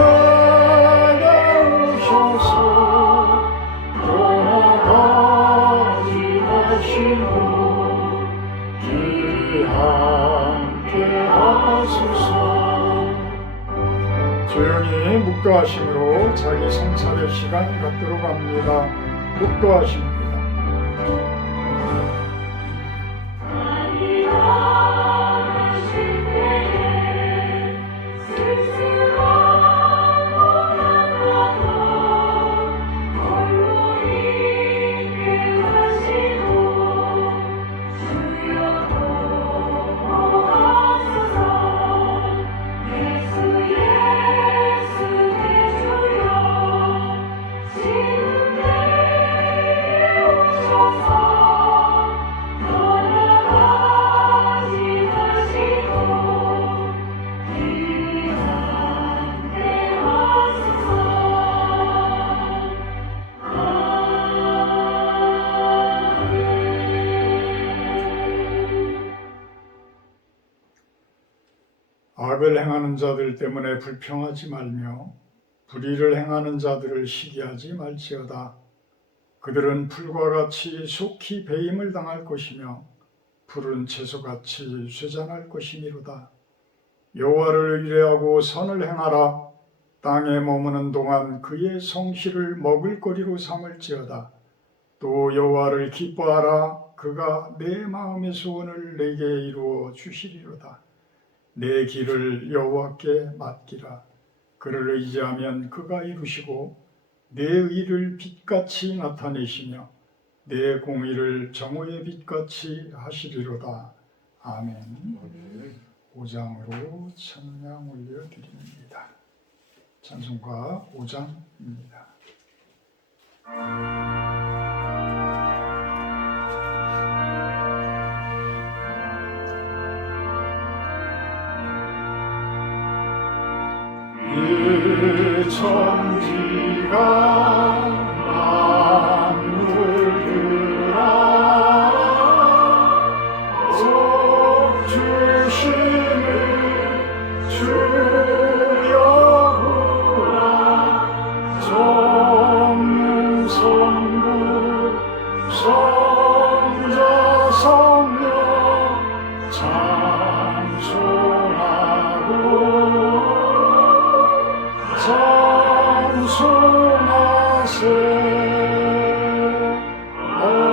지금마다 오셔서 떠나가지 마시고 늘 함께 하소서. 조용히 묵도하심으로 자기 성찰의 시간 갖도록 합니다. 묵도하십니다. 악을 행하는 자들 때문에 불평하지 말며 불의를 행하는 자들을 시기하지 말지어다. 그들은 풀과 같이 속히 배임을 당할 것이며 푸른 채소같이 쇠잔할 것이미로다. 여호와를 의뢰하고 선을 행하라. 땅에 머무는 동안 그의 성실을 먹을거리로 삼을지어다. 또 여호와를 기뻐하라. 그가 내 마음의 소원을 내게 이루어 주시리로다. 내 길을 여호와께 맡기라. 그를 의지하면 그가 이루시고 내 의를 빛같이 나타내시며 내 공의를 정오의 빛같이 하시리로다. 아멘. 5장으로 찬양 올려드립니다. 찬송가 5장입니다. 천지가 만물들아 속 주심을 주여구라. 전능 성부 성자 성령 찬송하고 찬송하세. 아멘.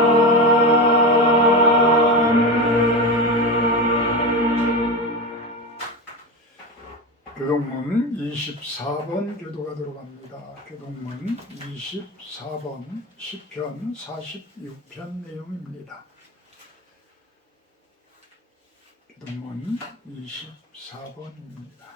교동문 24번 교도가 들어갑니다. 교동문 24번 시편 46편 내용입니다. 교동문 24번입니다.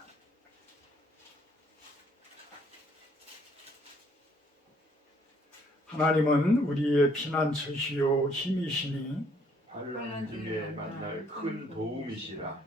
하나님은 우리의 피난처시요 힘이시니 환난 중에 만날 큰 도움이시라.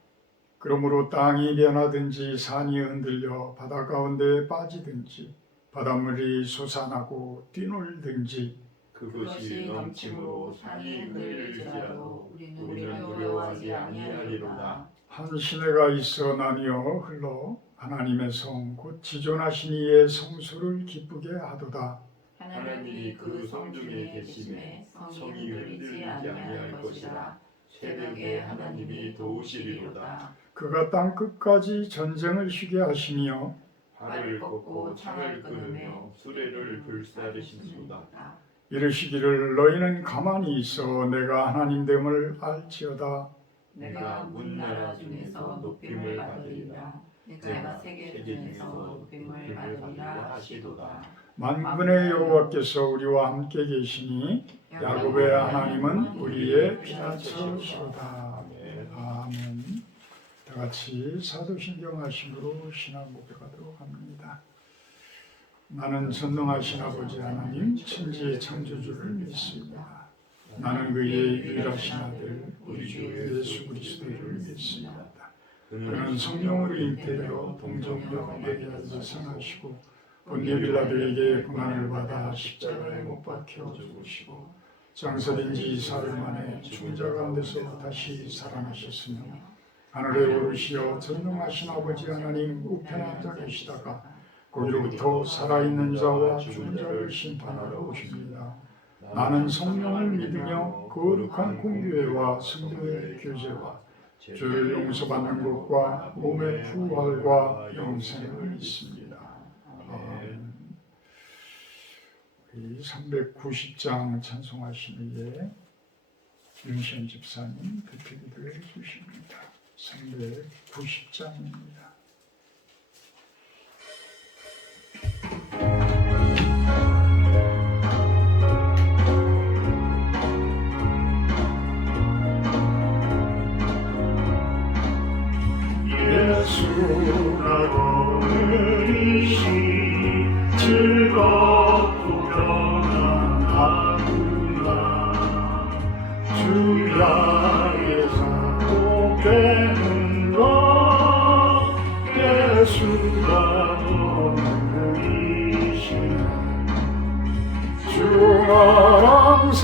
그러므로 땅이 변하든지 산이 흔들려 바다 가운데 빠지든지 바닷물이 솟아나고 뛰놀든지 그것이 넘침으로 산이 흔들릴지라도 우리는 두려워하지 아니하리로다. 한 시내가 있어 나뉘어 흘러 하나님의 성 곧 지존하신 이의 성소를 기쁘게 하도다. 하나님이 그 성 중에 계심에 성이 흔들리지 아니할 것이라. 새벽에 하나님이 도우시리로다. 그가 땅 끝까지 전쟁을 쉬게 하시며 발을 꺾고 창을 끊으며 수레를 불사르시도다. 이르시기를 너희는 가만히 있어 내가 하나님됨을 알지어다. 내가 문나라 중에서 높임을 받으리라. 내가 세계 중에서 높임을 받으리라 하시도다. 만군의 여호와께서 우리와 함께 계시니 야곱의 하나님은 우리의 피난처시로다. 아멘. 다 같이 사도신경 하심으로 신앙 고백하도록 합니다. 나는 전능하신 아버지 하나님 천지의 창조주를 믿습니다. 나는 그의 유일하신 아들 우리 주 예수 그리스도를 믿습니다. 그는 성령으로 잉태되어 동정녀 마리아에서 생하시고 본디오 빌라도에게 고난을 받아 십자가에 못 박혀 죽으시고 장사된 지 4일 만에 죽은 자 가운데서 다시 살아나셨으며 하늘에 오르시어 전능하신 아버지 하나님 우편에 앉아 계시다가 거기로부터 살아있는 자와 죽은 자를 심판하러 오십니다. 나는 성령을 믿으며 거룩한 공교회와 성도의 교제와 죄를 용서받는 것과 몸의 부활과 영생을 믿습니다. 아멘. 우리 390장 찬송하시기에 윤시현 집사님 대표기도해 주십니다. 390장입니다. 예수가 걸으시니 즐겁고 평안하구나. 주야의 사도 깨는 것 예수가 걸으시네. 주가 항상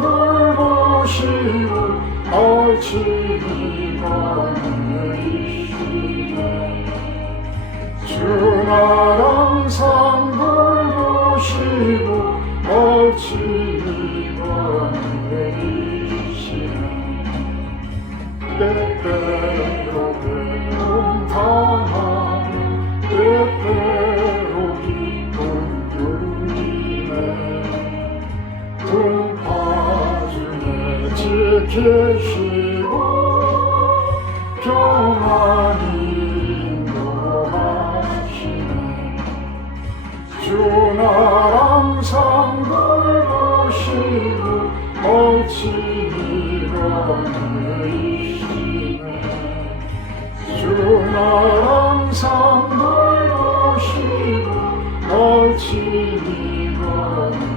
돌보시고 얼치니 거느리시네. 주가 항상 돌보시고 얼치니 거느리시네. 때때로 괴로움 당하며 때때로 기쁨 누리네. 등파중에 지키시고 평안히 인도하시네. 주나 항상 돌보시고 멀치니 거느리시네. 주나 항상 돌보시고 멀치니 거느리시네.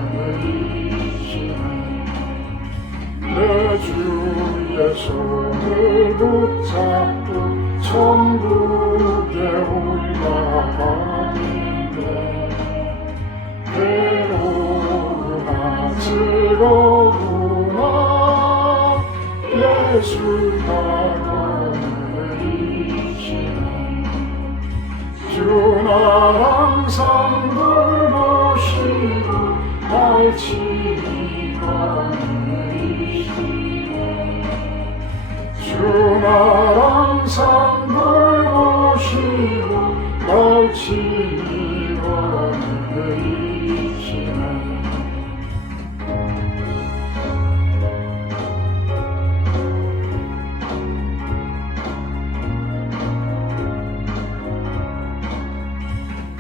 내 주의 손을 붙잡고 천국에 올라가는데 괴로우나 즐거우나 예수가 거느리시네. 주나 항상 돌보시고 날치니 거느리시네. 주나 항상 돌보시고 날치니 거느리시네.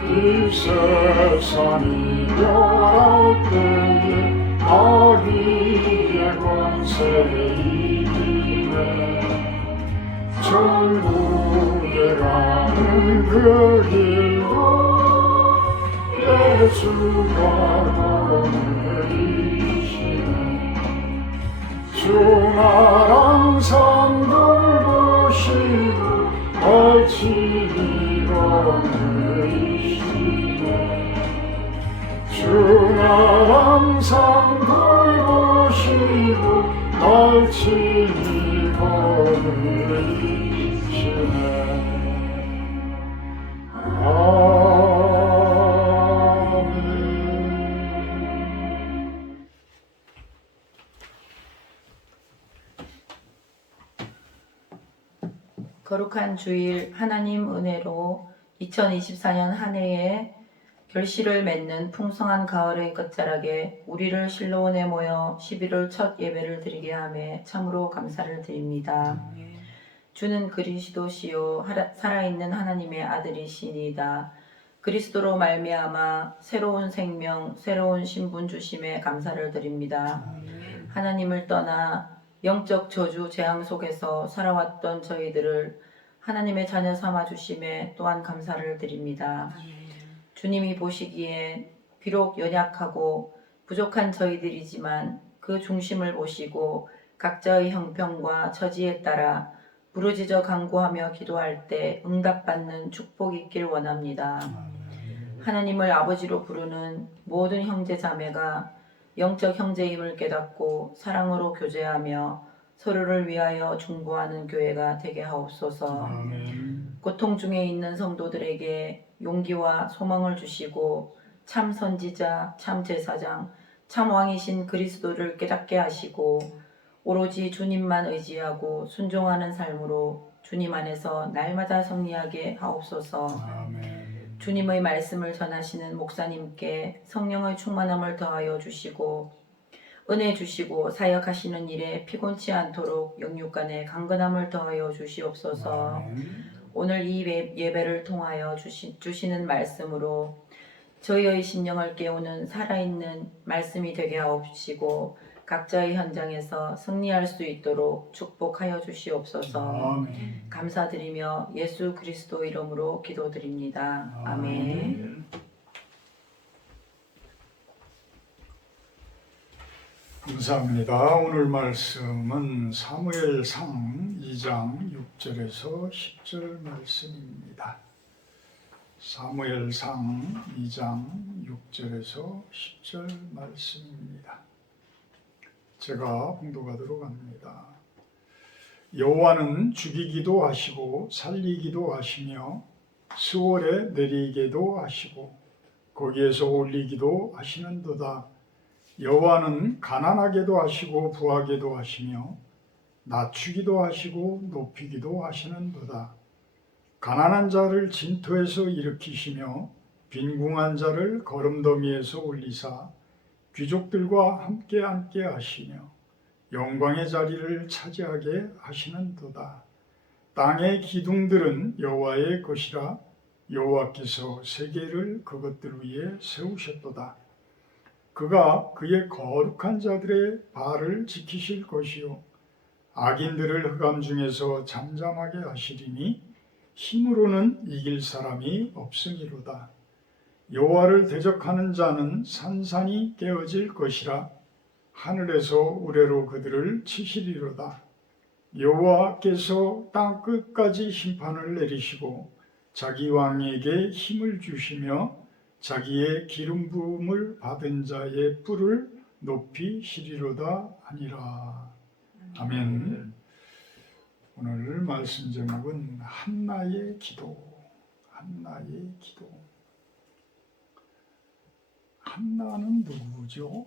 이 세상이 멸할 때에 마귀의 권세에 이기네. 천국에 가는 그 길도 예수가 거느리시네. 주나 항상 돌보시고 멀치니 거느리시네. 주나 항상 돌보시고 멀치니 거느리시네. 아멘. 거룩한 주일 하나님 은혜로 2024년 한 해에 결실을 맺는 풍성한 가을의 끝자락에 우리를 실로원에 모여 11월 첫 예배를 드리게 하며 참으로 감사를 드립니다. 주는 그리스도시요 살아있는 하나님의 아들이시니이다. 그리스도로 말미암아 새로운 생명, 새로운 신분 주심에 감사를 드립니다. 하나님을 떠나 영적 저주 재앙 속에서 살아왔던 저희들을 하나님의 자녀 삼아 주심에 또한 감사를 드립니다. 주님이 보시기에 비록 연약하고 부족한 저희들이지만 그 중심을 보시고 각자의 형편과 처지에 따라 부르짖어 간구하며 기도할 때 응답받는 축복이 있길 원합니다. 하나님을 아버지로 부르는 모든 형제 자매가 영적 형제임을 깨닫고 사랑으로 교제하며 서로를 위하여 중보하는 교회가 되게 하옵소서. 아멘. 고통 중에 있는 성도들에게 용기와 소망을 주시고 참 선지자, 참 제사장, 참 왕이신 그리스도를 깨닫게 하시고 오로지 주님만 의지하고 순종하는 삶으로 주님 안에서 날마다 승리하게 하옵소서. 아멘. 주님의 말씀을 전하시는 목사님께 성령의 충만함을 더하여 주시고 은혜 주시고 사역하시는 일에 피곤치 않도록 영육간의 강건함을 더하여 주시옵소서. 아멘. 오늘 이 예배를 통하여 주시는 말씀으로 저희의 심령을 깨우는 살아있는 말씀이 되게 하옵시고 각자의 현장에서 승리할 수 있도록 축복하여 주시옵소서. 아멘. 감사드리며 예수 그리스도 이름으로 기도드립니다. 아멘. 감사합니다. 오늘 말씀은 사무엘상 2장 6절에서 10절 말씀입니다. 사무엘상 2장 6절에서 10절 말씀입니다. 제가 봉독하도록 합니다. 여호와는 죽이기도 하시고 살리기도 하시며 스월에 내리게도 하시고 거기에서 올리기도 하시는도다. 여호와는 가난하게도 하시고 부하게도 하시며 낮추기도 하시고 높이기도 하시는도다. 가난한 자를 진토에서 일으키시며 빈궁한 자를 거름더미에서 올리사 귀족들과 함께 앉게 하시며 영광의 자리를 차지하게 하시는도다. 땅의 기둥들은 여호와의 것이라 여호와께서 세계를 그것들 위에 세우셨도다. 그가 그의 거룩한 자들의 발을 지키실 것이요 악인들을 흑암 중에서 잠잠하게 하시리니 힘으로는 이길 사람이 없음이로다. 여호와를 대적하는 자는 산산이 깨어질 것이라 하늘에서 우레로 그들을 치시리로다. 여호와께서 땅 끝까지 심판을 내리시고 자기 왕에게 힘을 주시며 자기의 기름 부음을 받은 자의 뿔을 높이시리로다 하니라. 아멘. 오늘 말씀 제목은 한나의 기도. 한나의 기도. 한나는 누구죠?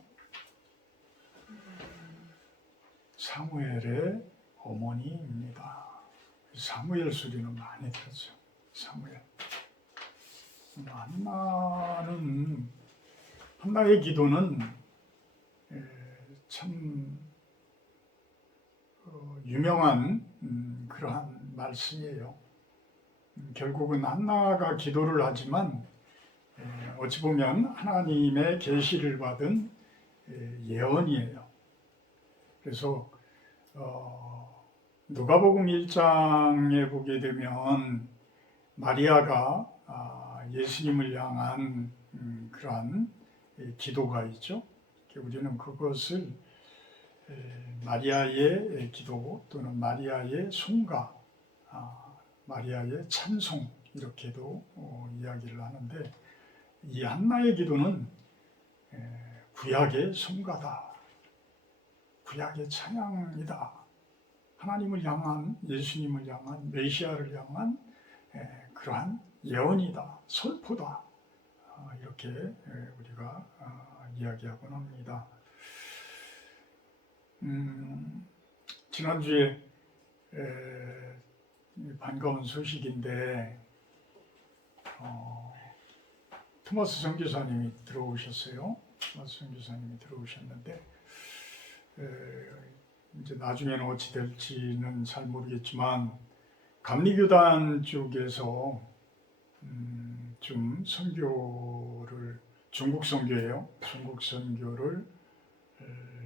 사무엘의 어머니입니다. 사무엘 소리는 많이 들었죠. 사무엘. 한나의 기도는 참 유명한 그러한 말씀이에요. 결국은 한나가 기도를 하지만 어찌 보면 하나님의 계시를 받은 예언이에요. 그래서 누가복음 1장에 보게 되면 마리아가 예수님을 향한 그러한 기도가 있죠. 우리는 그것을 마리아의 기도 또는 마리아의 송가, 마리아의 찬송 이렇게도 이야기를 하는데 이 한나의 기도는 구약의 송가다. 구약의 찬양이다. 하나님을 향한 예수님을 향한 메시아를 향한 그러한 예언이다. 선포다. 이렇게 우리가 이야기하곤 합니다. 지난주에 반가운 소식인데 토마스 선교사님이 들어오셨어요. 토마스 선교사님이 들어오셨는데 이제 나중에는 어찌 될지는 잘 모르겠지만 감리교단 쪽에서 좀 선교를 중국 선교예요. 중국 선교를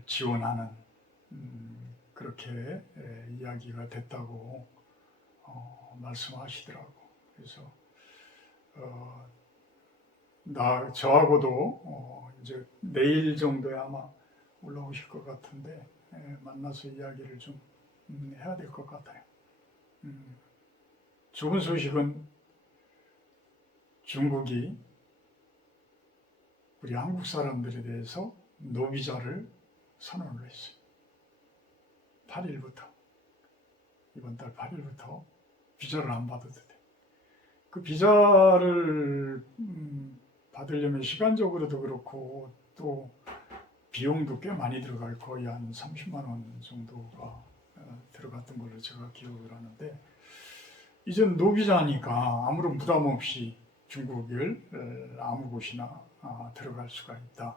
지원하는 그렇게 이야기가 됐다고 말씀하시더라고. 그래서 저하고도 이제 내일 정도에 아마 올라오실 것 같은데 만나서 이야기를 좀 해야 될 것 같아요. 좋은 소식은 중국이 우리 한국 사람들에 대해서 노비자를 선언을 했어요. 8일부터 이번 달 8일부터 비자를 안 받아도 돼. 그 비자를 받으려면 시간적으로도 그렇고 또 비용도 꽤 많이 들어갈 거의 한 30만 원 정도가 들어갔던 걸로 제가 기억을 하는데 이젠 노비자니까 아무런 부담 없이 중국을 아무 곳이나 들어갈 수가 있다.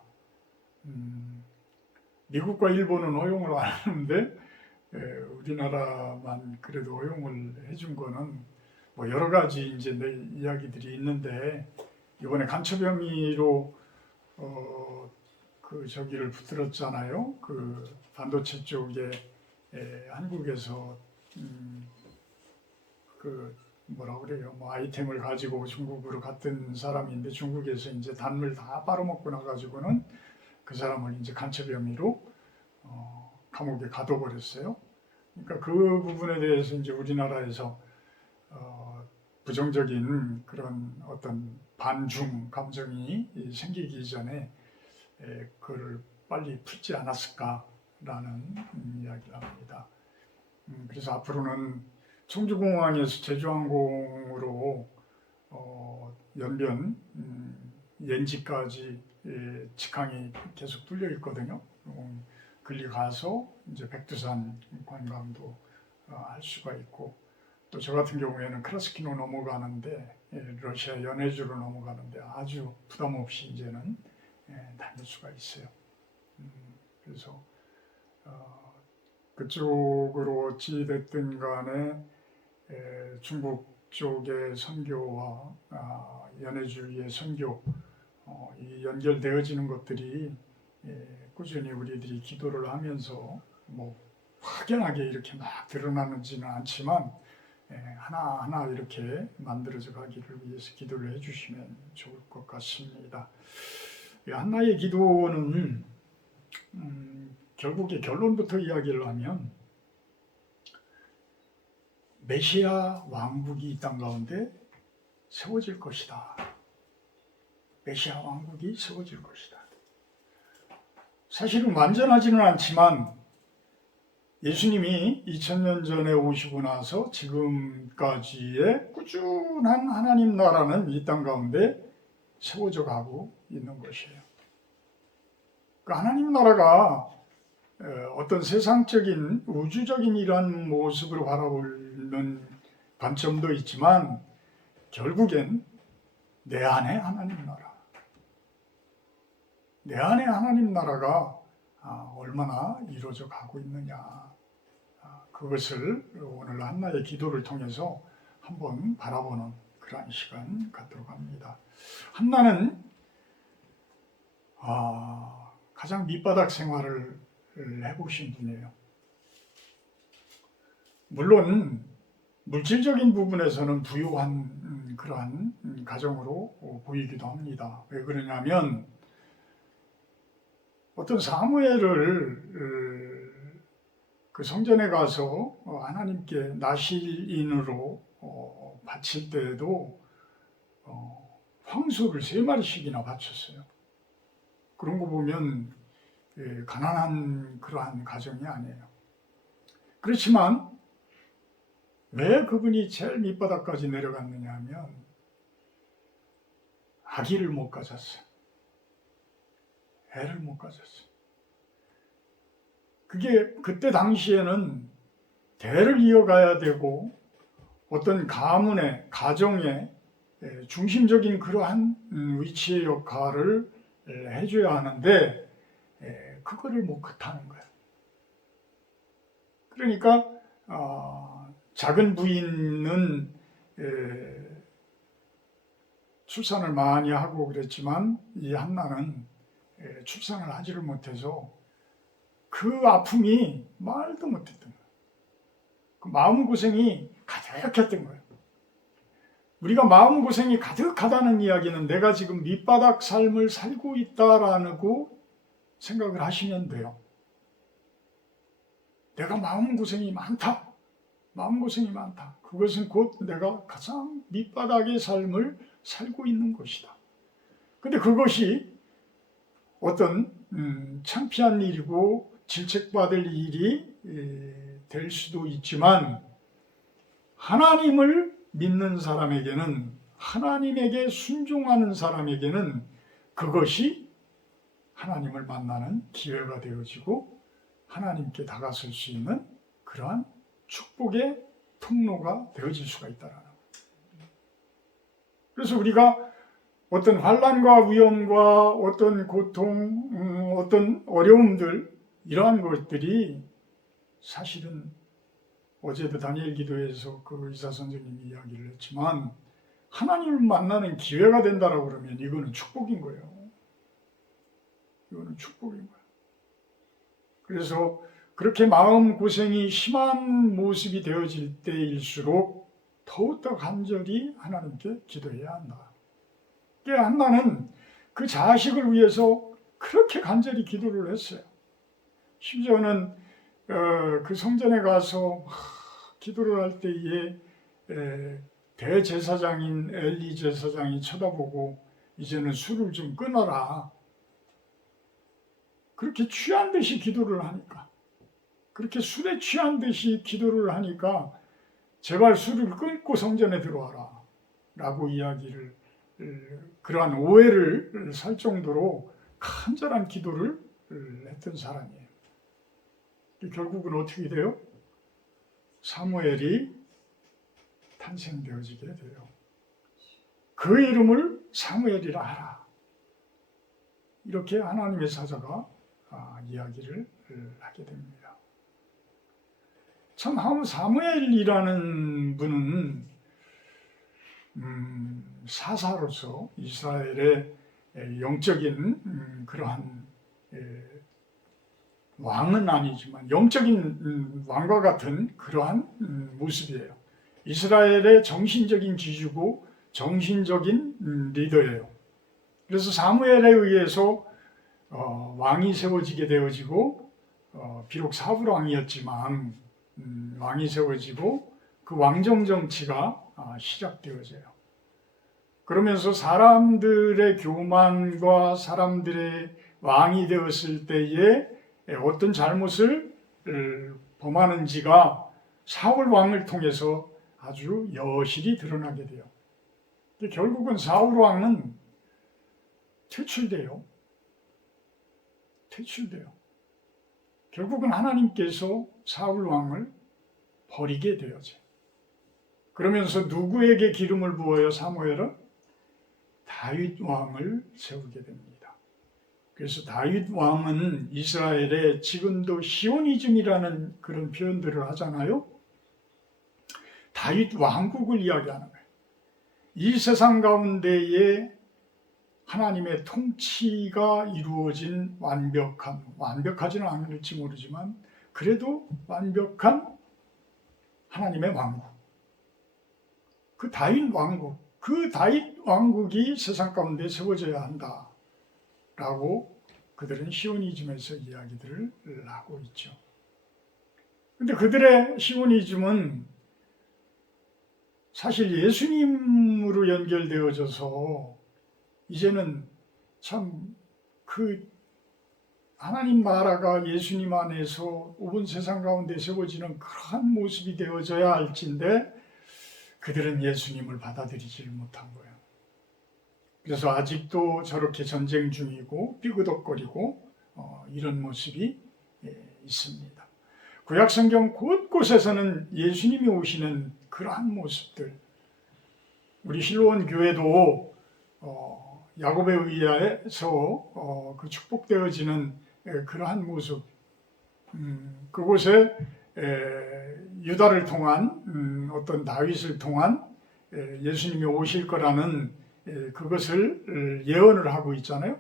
미국과 일본은 허용을 안 하는데 우리나라만 그래도 허용을 해준 거는 뭐 여러 가지 이제 이야기들이 있는데 이번에 간첩 혐의로 그 저기를 붙들었잖아요. 그 반도체 쪽에 한국에서 그 뭐라 그래요? 뭐 아이템을 가지고 중국으로 갔던 사람인데 중국에서 이제 단물 다 빨아먹고 나가지고는 그 사람을 이제 간첩 혐의로 감옥에 가둬버렸어요. 그러니까 그 부분에 대해서 이제 우리나라에서 부정적인 그런 어떤 반중 감정이 생기기 전에 그걸 빨리 풀지 않았을까라는 이야기를 합니다. 그래서 앞으로는 청주공항에서 제주항공으로 연변 옌지까지 직항이 계속 뚫려 있거든요. 글리 가서 이제 백두산 관광도 할 수가 있고 또 저 같은 경우에는 크라스키노 넘어가는데 러시아 연해주로 넘어가는데 아주 부담 없이 이제는 다닐 수가 있어요. 그래서 그쪽으로 어찌 됐든 간에 중국 쪽의 선교와 연해주의 선교 이 연결되어지는 것들이 꾸준히 우리들이 기도를 하면서 뭐 확연하게 이렇게 막 드러나지는 않지만 하나하나 이렇게 만들어져 가기를 위해서 기도를 해주시면 좋을 것 같습니다. 한나의 기도는 결국에 결론부터 이야기를 하면 메시아 왕국이 이 땅 가운데 세워질 것이다. 메시아 왕국이 세워질 것이다. 사실은 완전하지는 않지만 예수님이 2000년 전에 오시고 나서 지금까지의 꾸준한 하나님 나라는 이 땅 가운데 세워져 가고 있는 것이에요. 그 하나님 나라가 어떤 세상적인 우주적인 이러한 모습으로 바라보는 관점도 있지만 결국엔 내 안에 하나님 나라, 내 안에 하나님 나라가 얼마나 이루어져 가고 있느냐, 그것을 오늘 한나의 기도를 통해서 한번 바라보는 그러한 시간 갖도록 합니다. 한나는 가장 밑바닥 생활을 해보신 분이에요. 물론 물질적인 부분에서는 부유한 그러한 가정으로 보이기도 합니다. 왜 그러냐면 어떤 사무엘을 그 성전에 가서 하나님께 나실인으로 바칠 때에도 황소를 3마리씩이나 바쳤어요. 그런 거 보면 가난한 그러한 가정이 아니에요. 그렇지만 왜 그분이 제일 밑바닥까지 내려갔느냐 하면 아기를 못 가졌어요. 애를 못 가졌어요. 그게 그때 당시에는 대를 이어가야 되고 어떤 가문의 가정의 중심적인 그러한 위치의 역할을 해줘야 하는데 그거를 못하는 거예요. 그러니까 작은 부인은 출산을 많이 하고 그랬지만 이 한나는 출산을 하지를 못해서 그 아픔이 말도 못했던 거예요. 그 마음고생이 가득했던 거예요. 우리가 마음고생이 가득하다는 이야기는 내가 지금 밑바닥 삶을 살고 있다라고 생각을 하시면 돼요. 내가 마음고생이 많다. 마음고생이 많다. 그것은 곧 내가 가장 밑바닥의 삶을 살고 있는 것이다. 근데 그것이 어떤 창피한 일이고 질책받을 일이 될 수도 있지만 하나님을 믿는 사람에게는, 하나님에게 순종하는 사람에게는 그것이 하나님을 만나는 기회가 되어지고 하나님께 다가설 수 있는 그러한 축복의 통로가 되어질 수가 있다는 거예요. 그래서 우리가 어떤 환난과 위험과 어떤 고통, 어떤 어려움들, 이러한 것들이 사실은 어제도 다니엘 기도에서 그 의사 선생님이 이야기를 했지만 하나님을 만나는 기회가 된다라고 그러면 이거는 축복인 거예요. 이거는 축복인 거예요. 그래서 그렇게 마음 고생이 심한 모습이 되어질 때일수록 더욱더 간절히 하나님께 기도해야 한다. 한나는 그 자식을 위해서 그렇게 간절히 기도를 했어요. 심지어는 그 성전에 가서 기도를 할 때에 대제사장인 엘리 제사장이 쳐다보고 이제는 술을 좀 끊어라. 그렇게 취한 듯이 기도를 하니까, 그렇게 술에 취한 듯이 기도를 하니까 제발 술을 끊고 성전에 들어와라 라고 이야기를, 그러한 오해를 살 정도로 간절한 기도를 했던 사람이에요. 결국은 어떻게 돼요? 사무엘이 탄생되어지게 돼요. 그 이름을 사무엘이라 하라. 이렇게 하나님의 사자가 이야기를 하게 됩니다. 참 사무엘이라는 분은 사사로서 이스라엘의 영적인 그러한 왕은 아니지만 영적인 왕과 같은 그러한 모습이에요. 이스라엘의 정신적인 지주고 정신적인 리더예요. 그래서 사무엘에 의해서 왕이 세워지게 되어지고 비록 사울 왕이었지만 왕이 세워지고 그 왕정 정치가 시작되어져요. 그러면서 사람들의 교만과 사람들의 왕이 되었을 때에 어떤 잘못을 범하는지가 사울 왕을 통해서 아주 여실히 드러나게 돼요. 결국은 사울 왕은 퇴출돼요. 결국은 하나님께서 사울 왕을 버리게 되어져요. 그러면서 누구에게 기름을 부어요? 사무엘은 다윗 왕을 세우게 됩니다. 그래서 다윗 왕은 이스라엘에 지금도 시오니즘이라는 그런 표현들을 하잖아요. 다윗 왕국을 이야기하는 거예요. 이 세상 가운데에 하나님의 통치가 이루어진 완벽하지는 않을지 모르지만 그래도 완벽한 하나님의 왕국, 그 다윗 왕국, 그 다윗 왕국이 세상 가운데 세워져야 한다라고 그들은 시오니즘에서 이야기들을 하고 있죠. 근데 그들의 시오니즘은 사실 예수님으로 연결되어져서 이제는 참 그 하나님 나라가 예수님 안에서 온 세상 가운데 세워지는 그러한 모습이 되어져야 할진데 그들은 예수님을 받아들이지 못한 거예요. 그래서 아직도 저렇게 전쟁 중이고 삐그덕거리고 이런 모습이 있습니다. 구약 성경 곳곳에서는 예수님이 오시는 그러한 모습들, 우리 실로원 교회도 야곱에 의해서 그 축복되어지는 그러한 모습, 그곳에 유다를 통한 어떤 다윗을 통한 예수님이 오실 거라는 그것을 예언을 하고 있잖아요.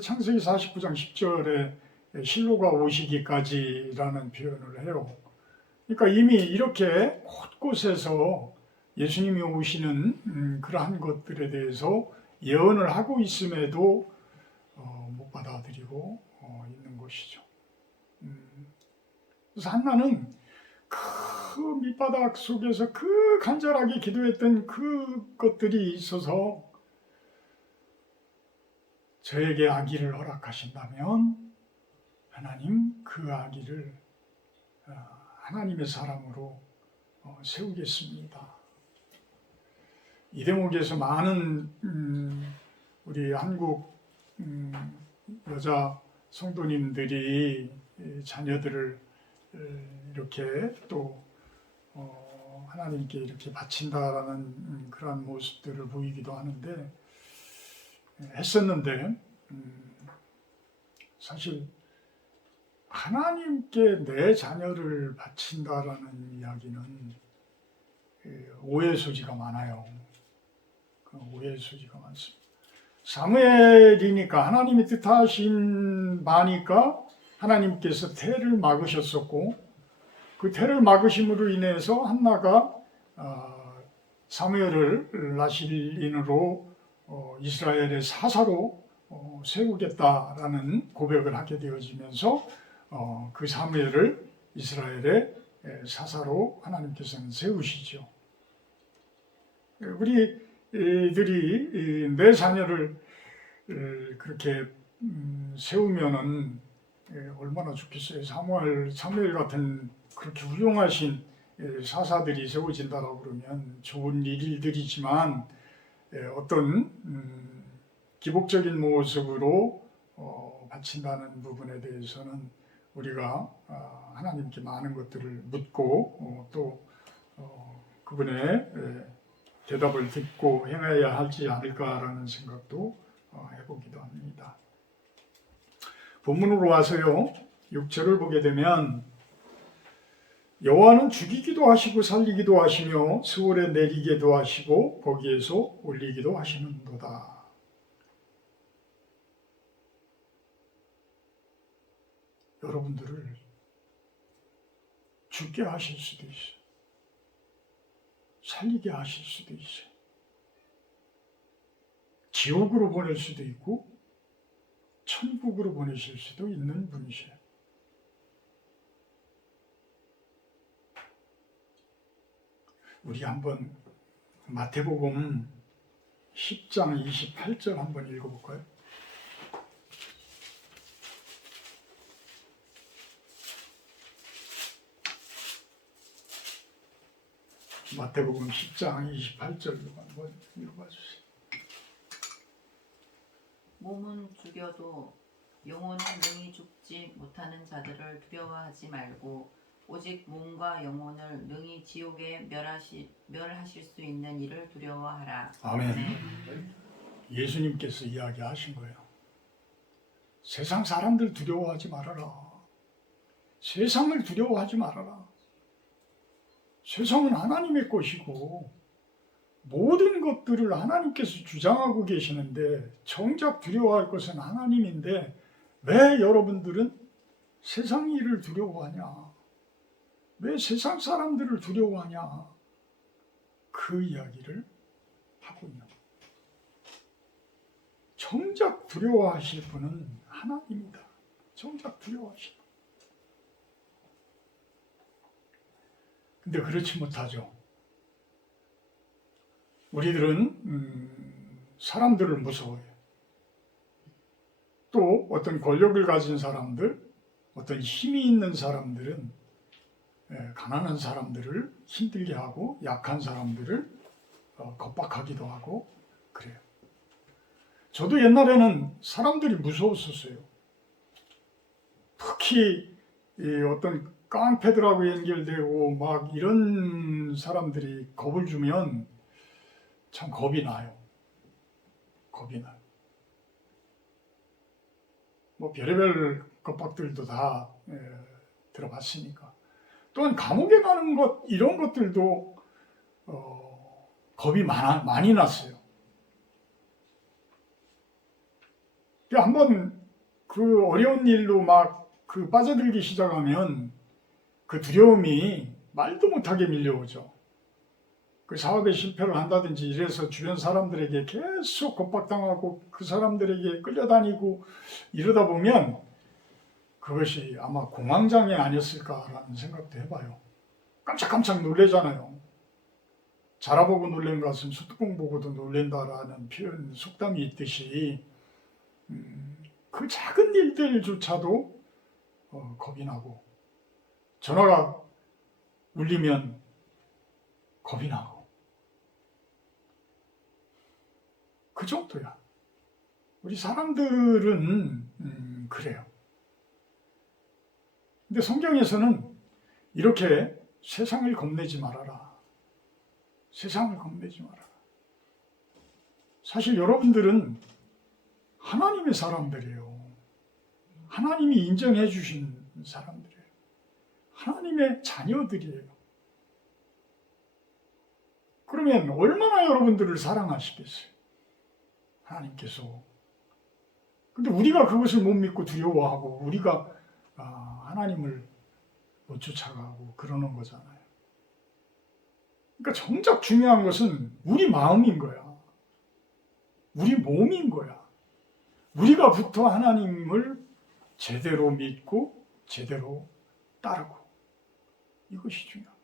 창세기 49장 10절에 실로가 오시기까지라는 표현을 해요. 그러니까 이미 이렇게 곳곳에서 예수님이 오시는 그러한 것들에 대해서 예언을 하고 있음에도 못 받아들이고 있는 것이죠. 그래서 한나는 그 밑바닥 속에서 그 간절하게 기도했던 그 것들이 있어서 저에게 아기를 허락하신다면 하나님 그 아기를 하나님의 사람으로 세우겠습니다. 이 대목에서 많은 우리 한국 여자 성도님들이 자녀들을 이렇게 또 하나님께 이렇게 바친다라는 그러한 모습들을 보이기도 하는데 했었는데 사실 하나님께 내 자녀를 바친다라는 이야기는 오해의 소지가 많아요. 오해의 소지가 많습니다. 사무엘이니까 하나님이 뜻하신 바니까 하나님께서 태를 막으셨었고 그 태를 막으심으로 인해서 한나가 사무엘을 나실인으로 이스라엘의 사사로 세우겠다라는 고백을 하게 되어지면서 그 사무엘을 이스라엘의 사사로 하나님께서는 세우시죠. 우리들이 내 자녀를 그렇게 세우면은 얼마나 좋겠어요. 사무엘 같은 그렇게 훌륭하신 사사들이 세워진다라고 그러면 좋은 일들이지만 어떤 기복적인 모습으로 바친다는 부분에 대해서는 우리가 하나님께 많은 것들을 묻고 또 그분의 대답을 듣고 행해야 하지 않을까라는 생각도 해보기도 합니다. 본문으로 와서요. 6절을 보게 되면 여호와는 죽이기도 하시고 살리기도 하시며 스올에 내리기도 하시고 거기에서 올리기도 하시는도다. 여러분들을 죽게 하실 수도 있어요. 살리게 하실 수도 있어요. 지옥으로 보낼 수도 있고 천국으로 보내실 수도 있는 분이세요. 우리 한번 마태복음 10장 28절 한번 읽어볼까요? 마태복음 10장 28절 한번 읽어봐 주세요. 몸은 죽여도 영혼은 능히 죽지 못하는 자들을 두려워하지 말고 오직 몸과 영혼을 능히 지옥에 멸하실 수 있는 이를 두려워하라. 아멘. 네. 예수님께서 이야기하신 거예요. 세상 사람들 두려워하지 말아라. 세상을 두려워하지 말아라. 세상은 하나님의 것이고 모든 것들을 하나님께서 주장하고 계시는데 정작 두려워할 것은 하나님인데 왜 여러분들은 세상 일을 두려워하냐? 왜 세상 사람들을 두려워하냐? 그 이야기를 하고 있는 거예요. 정작 두려워하실 분은 하나님이다. 정작 두려워하시다. 근데 그렇지 못하죠. 우리들은 사람들을 무서워해요. 또 어떤 권력을 가진 사람들, 어떤 힘이 있는 사람들은 가난한 사람들을 힘들게 하고 약한 사람들을 겁박하기도 하고 그래요. 저도 옛날에는 사람들이 무서웠었어요. 특히 어떤 깡패들하고 연결되고 막 이런 사람들이 겁을 주면 참 겁이 나요. 겁이 나요. 뭐 별의별 겁박들도 다 들어봤으니까. 또한 감옥에 가는 것 이런 것들도 겁이 많이 났어요. 한번 그 어려운 일로 막 그 빠져들기 시작하면 그 두려움이 말도 못하게 밀려오죠. 그 사업에 실패를 한다든지 이래서 주변 사람들에게 계속 겁박당하고 그 사람들에게 끌려다니고 이러다 보면 그것이 아마 공황장애 아니었을까라는 생각도 해봐요. 깜짝깜짝 놀래잖아요. 자라보고 놀란 것은 소뚜껑 보고도 놀랜다라는 표현 속담이 있듯이 그 작은 일들조차도 겁이 나고 전화가 울리면 겁이 나고 그 정도야. 우리 사람들은 그래요. 근데 성경에서는 이렇게 세상을 겁내지 말아라. 세상을 겁내지 말아라. 사실 여러분들은 하나님의 사람들이에요. 하나님이 인정해 주신 사람들이에요. 하나님의 자녀들이에요. 그러면 얼마나 여러분들을 사랑하시겠어요? 하나님께서. 근데 우리가 그것을 못 믿고 두려워하고 우리가 하나님을 못 쫓아가고 그러는 거잖아요. 그러니까 정작 중요한 것은 우리 마음인 거야. 우리 몸인 거야. 우리가부터 하나님을 제대로 믿고 제대로 따르고 이것이 중요한 거야.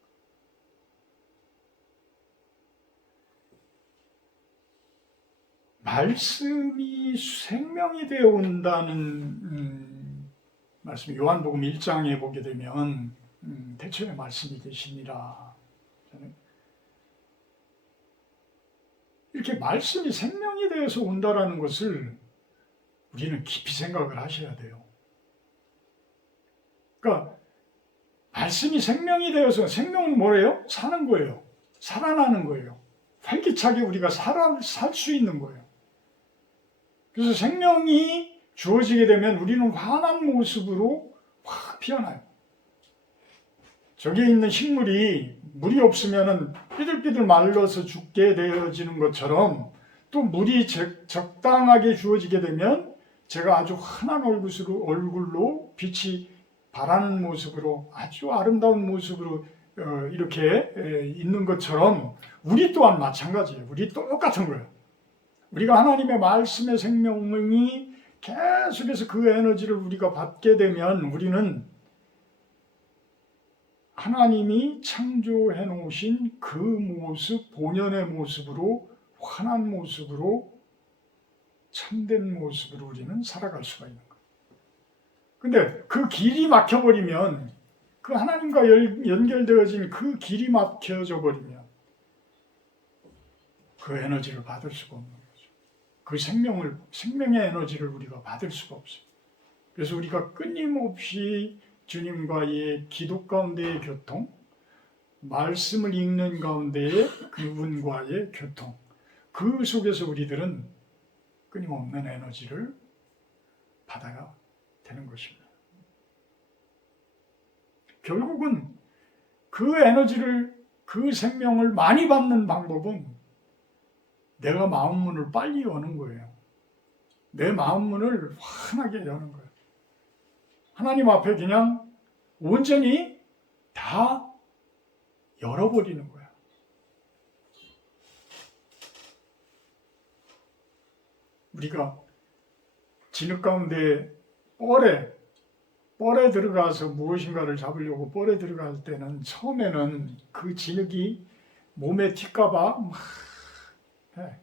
말씀이 생명이 되어 온다는 말씀 요한복음 1장에 보게 되면 태초에 말씀이 되시니라. 이렇게 말씀이 생명이 되어서 온다라는 것을 우리는 깊이 생각을 하셔야 돼요. 그러니까 말씀이 생명이 되어서 생명은 뭐래요? 사는 거예요. 살아나는 거예요. 활기차게 우리가 살 수 있는 거예요. 그래서 생명이 주어지게 되면 우리는 환한 모습으로 확 피어나요. 저기에 있는 식물이 물이 없으면 삐들삐들 말라서 죽게 되어지는 것처럼 또 물이 적당하게 주어지게 되면 제가 아주 환한 얼굴로 빛이 바라는 모습으로 아주 아름다운 모습으로 이렇게 있는 것처럼 우리 또한 마찬가지예요. 우리 똑같은 거예요. 우리가 하나님의 말씀의 생명이 계속해서 그 에너지를 우리가 받게 되면 우리는 하나님이 창조해 놓으신 그 모습, 본연의 모습으로 환한 모습으로 참된 모습으로 우리는 살아갈 수가 있는 거예요. 근데 그 길이 막혀버리면 그 하나님과 연결되어진 그 길이 막혀져 버리면 그 에너지를 받을 수가 없는 거죠. 그 생명의 에너지를 우리가 받을 수가 없어요. 그래서 우리가 끊임없이 주님과의 기도 가운데의 교통, 말씀을 읽는 가운데의 그분과의 교통, 그 속에서 우리들은 끊임없는 에너지를 받아야 되는 것입니다. 결국은 그 에너지를, 그 생명을 많이 받는 방법은 내가 마음 문을 빨리 여는 거예요. 내 마음 문을 환하게 여는 거예요. 하나님 앞에 그냥 온전히 다 열어버리는 거야. 우리가 진흙 가운데 뻘에 들어가서 무엇인가를 잡으려고 뻘에 들어갈 때는 처음에는 그 진흙이 몸에 튈까봐 막 해.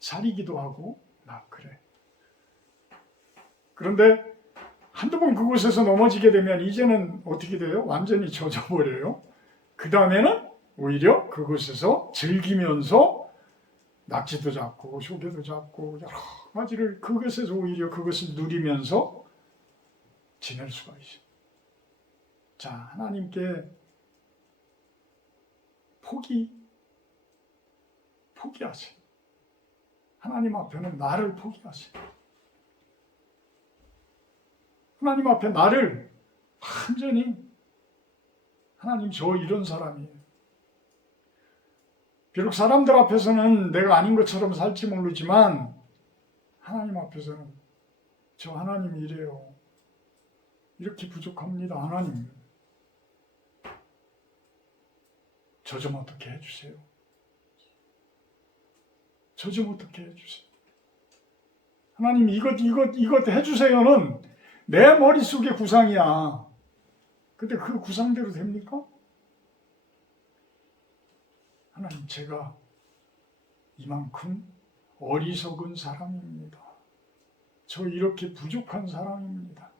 사리기도 하고 막 그래. 그런데 한두 번 그곳에서 넘어지게 되면 이제는 어떻게 돼요? 완전히 젖어버려요. 그 다음에는 오히려 그곳에서 즐기면서 낙지도 잡고 조개도 잡고 여러 가지를 그것에서 오히려 그것을 누리면서 지낼 수가 있어요. 자, 하나님께 포기하세요. 하나님 앞에는 나를 포기하세요. 하나님 앞에 나를 완전히 하나님 저 이런 사람이에요. 비록 사람들 앞에서는 내가 아닌 것처럼 살지 모르지만 하나님 앞에서는 저 하나님 이래요. 이렇게 부족합니다. 하나님 저 좀 어떻게 해주세요. 저 좀 어떻게 해주세요. 하나님 이것 해주세요는 내 머릿속의 구상이야. 근데 그 구상대로 됩니까? 하나님 제가 이만큼 어리석은 사람입니다. 저 이렇게 부족한 사람입니다.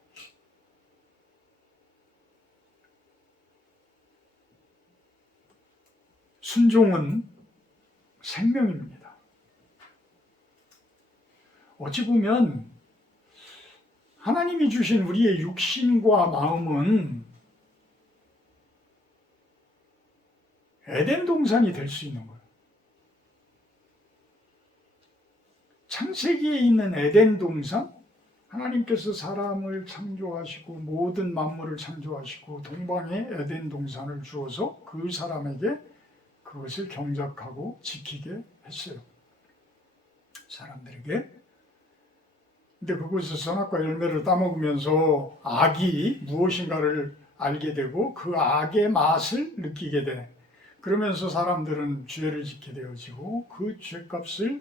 순종은 생명입니다. 어찌 보면 하나님이 주신 우리의 육신과 마음은 에덴 동산이 될 수 있는 거예요. 창세기에 있는 에덴 동산, 하나님께서 사람을 창조하시고 모든 만물을 창조하시고 동방에 에덴 동산을 주어서 그 사람에게 그것을 경작하고 지키게 했어요. 사람들에게. 근데 그곳에서 선악과 열매를 따먹으면서 악이 무엇인가를 알게 되고 그 악의 맛을 느끼게 돼. 그러면서 사람들은 죄를 짓게 되어지고 그 죄값으로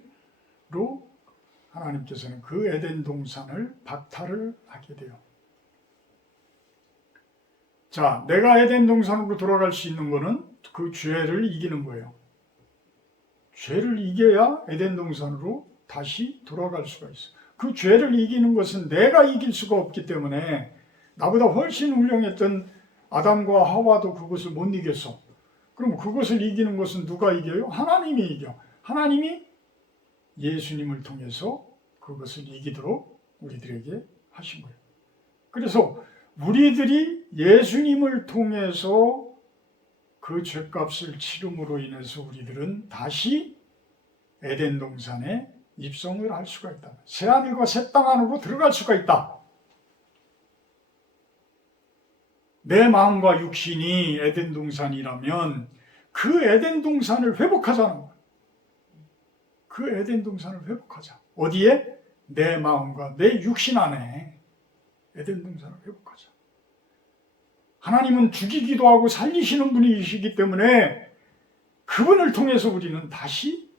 하나님께서는 그 에덴 동산을 박탈을 하게 돼요. 자, 내가 에덴 동산으로 돌아갈 수 있는 거는 그 죄를 이기는 거예요. 죄를 이겨야 에덴 동산으로 다시 돌아갈 수가 있어. 그 죄를 이기는 것은 내가 이길 수가 없기 때문에 나보다 훨씬 훌륭했던 아담과 하와도 그것을 못 이겼어. 그럼 그것을 이기는 것은 누가 이겨요? 하나님이 이겨. 하나님이 예수님을 통해서 그것을 이기도록 우리들에게 하신 거예요. 그래서 우리들이 예수님을 통해서 그 죄값을 치름으로 인해서 우리들은 다시 에덴 동산에 입성을 할 수가 있다. 새하늘과 새 땅 안으로 들어갈 수가 있다. 내 마음과 육신이 에덴 동산이라면 그 에덴 동산을 회복하자는 거예요. 그 에덴 동산을 회복하자. 어디에? 내 마음과 내 육신 안에 에덴 동산을 회복하자. 하나님은 죽이기도 하고 살리시는 분이시기 때문에 그분을 통해서 우리는 다시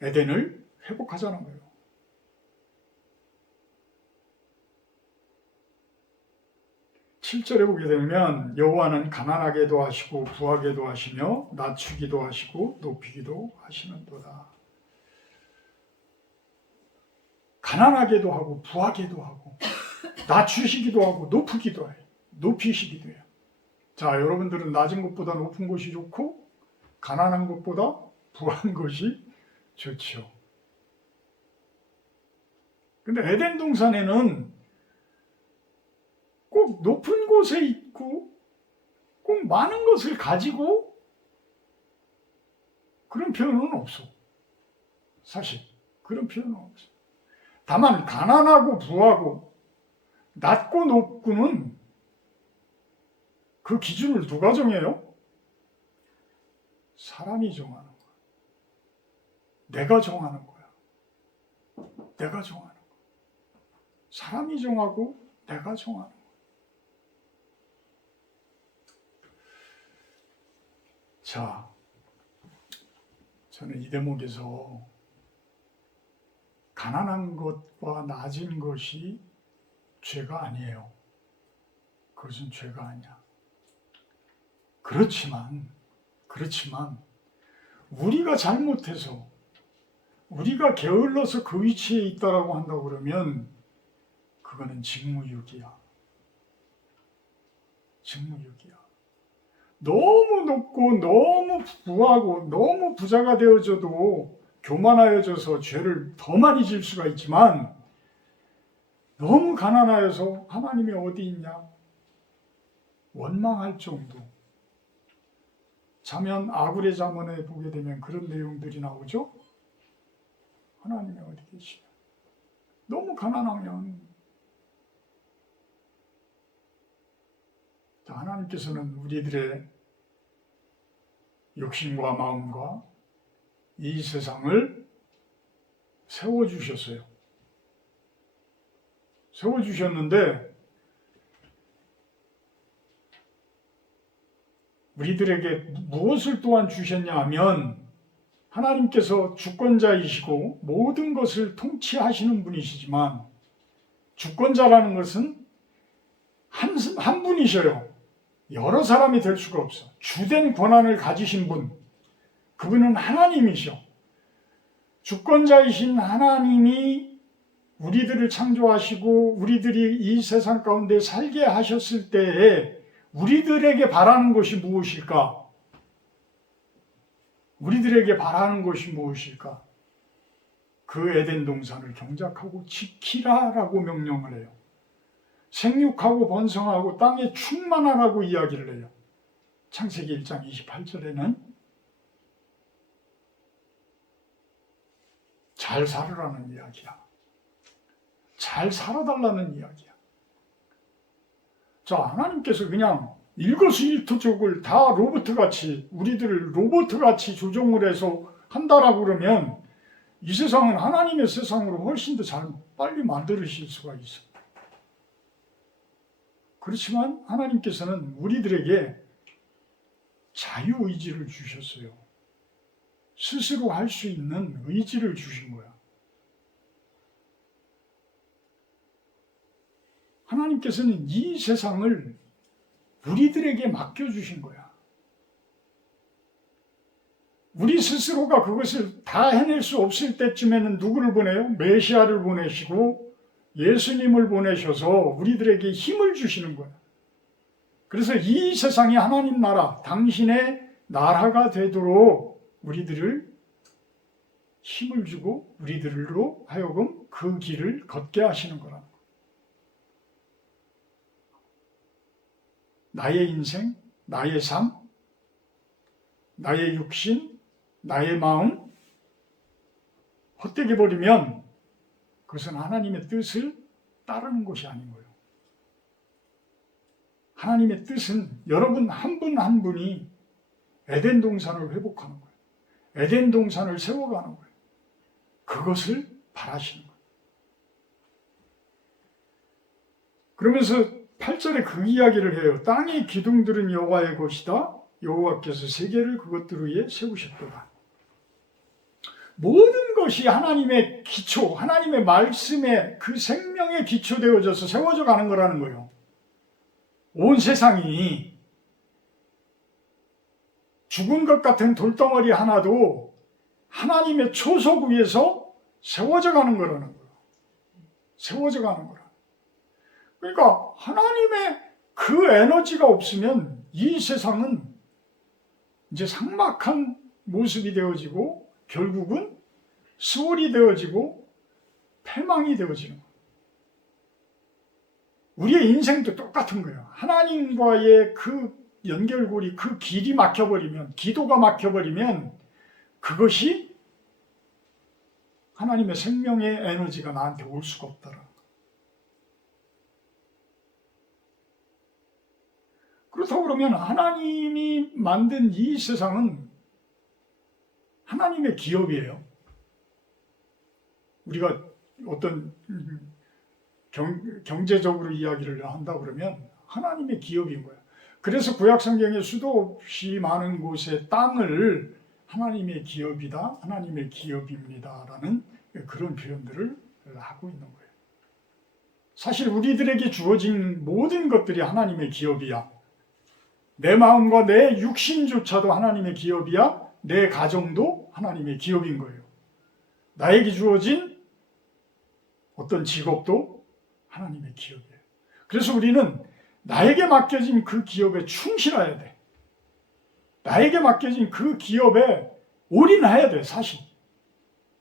에덴을 회복하자는 거예요. (7절에) 보게 되면 여호와는 가난하게도 하시고 부하게도 하시며 낮추기도 하시고 높이기도 하시는도다. 가난하게도 하고 부하게도 하고 낮추시기도 하고 높이기도 해요. 높이시기도 해요. 자, 여러분들은 낮은 것보다 높은 것이 좋고 가난한 것보다 부한 것이 좋죠. 근데 에덴 동산에는 꼭 높은 곳에 있고 꼭 많은 것을 가지고 그런 표현은 없어. 사실 그런 표현은 없어. 다만 가난하고 부하고 낮고 높고는 그 기준을 누가 정해요? 사람이 정하는 거야. 내가 정하는 거야. 내가 정하는 거야. 사람이 정하고 내가 정하는 거야. 자, 저는 이 대목에서 가난한 것과 낮은 것이 죄가 아니에요. 그것은 죄가 아니야. 그렇지만 우리가 잘못해서 우리가 게을러서 그 위치에 있다라고 한다고 그러면 그거는 직무유기야. 직무유기야. 너무 높고 너무 부하고 너무 부자가 되어져도 교만하여져서 죄를 더 많이 질 수가 있지만 너무 가난하여서 하나님이 어디 있냐 원망할 정도. 자면 아굴의 잠언에 보게 되면 그런 내용들이 나오죠. 하나님이 어디 계시냐. 너무 가난하면 하나님께서는 우리들의 욕심과 마음과 이 세상을 세워주셨어요. 세워주셨는데 우리들에게 무엇을 또한 주셨냐 하면 하나님께서 주권자이시고 모든 것을 통치하시는 분이시지만 주권자라는 것은 한 분이셔요. 여러 사람이 될 수가 없어. 주된 권한을 가지신 분, 그분은 하나님이셔. 주권자이신 하나님이 우리들을 창조하시고 우리들이 이 세상 가운데 살게 하셨을 때에 우리들에게 바라는 것이 무엇일까? 우리들에게 바라는 것이 무엇일까? 그 에덴 동산을 경작하고 지키라라고 명령을 해요. 생육하고 번성하고 땅에 충만하라고 이야기를 해요. 창세기 1장 28절에는 잘 살으라는 이야기야. 잘 살아달라는 이야기야. 자, 하나님께서 그냥 일거수일투족을 다 로봇같이, 우리들을 로봇같이 조종을 해서 한다라고 그러면 이 세상은 하나님의 세상으로 훨씬 더 잘 빨리 만드실 수가 있어. 그렇지만 하나님께서는 우리들에게 자유의지를 주셨어요. 스스로 할 수 있는 의지를 주신 거야. 하나님께서는 이 세상을 우리들에게 맡겨주신 거야. 우리 스스로가 그것을 다 해낼 수 없을 때쯤에는 누구를 보내요? 메시아를 보내시고 예수님을 보내셔서 우리들에게 힘을 주시는 거야. 그래서 이 세상이 하나님 나라, 당신의 나라가 되도록 우리들을 힘을 주고 우리들로 하여금 그 길을 걷게 하시는 거라. 나의 인생, 나의 삶, 나의 육신, 나의 마음 헛되게 버리면 그것은 하나님의 뜻을 따르는 것이 아닌 거예요. 하나님의 뜻은 여러분 한 분 한 분이 에덴 동산을 회복하는 거예요. 에덴 동산을 세워가는 거예요. 그것을 바라시는 거예요. 그러면서 8절에 그 이야기를 해요. 땅의 기둥들은 여호와의 것이다. 여호와께서 세계를 그것들 위에 세우셨도다. 모든 것이 하나님의 기초, 하나님의 말씀에 그 생명에 기초되어져서 세워져 가는 거라는 거예요. 온 세상이 죽은 것 같은 돌덩어리 하나도 하나님의 초석 위에서 세워져 가는 거라는 거예요. 세워져 가는 거라. 그러니까 하나님의 그 에너지가 없으면 이 세상은 이제 삭막한 모습이 되어지고 결국은 수월이 되어지고 패망이 되어지는 거예요. 우리의 인생도 똑같은 거예요. 하나님과의 그 연결고리, 그 길이 막혀버리면, 기도가 막혀버리면 그것이 하나님의 생명의 에너지가 나한테 올 수가 없더라. 그렇다고 그러면 하나님이 만든 이 세상은 하나님의 기업이에요. 우리가 어떤 경제적으로 이야기를 한다 그러면 하나님의 기업인 거예요. 그래서 구약성경에 수도 없이 많은 곳의 땅을 하나님의 기업이다, 하나님의 기업입니다라는 그런 표현들을 하고 있는 거예요. 사실 우리들에게 주어진 모든 것들이 하나님의 기업이야. 내 마음과 내 육신조차도 하나님의 기업이야. 내 가정도 하나님의 기업인 거예요. 나에게 주어진 어떤 직업도 하나님의 기업이에요. 그래서 우리는 나에게 맡겨진 그 기업에 충실해야 돼. 나에게 맡겨진 그 기업에 올인해야 돼, 사실.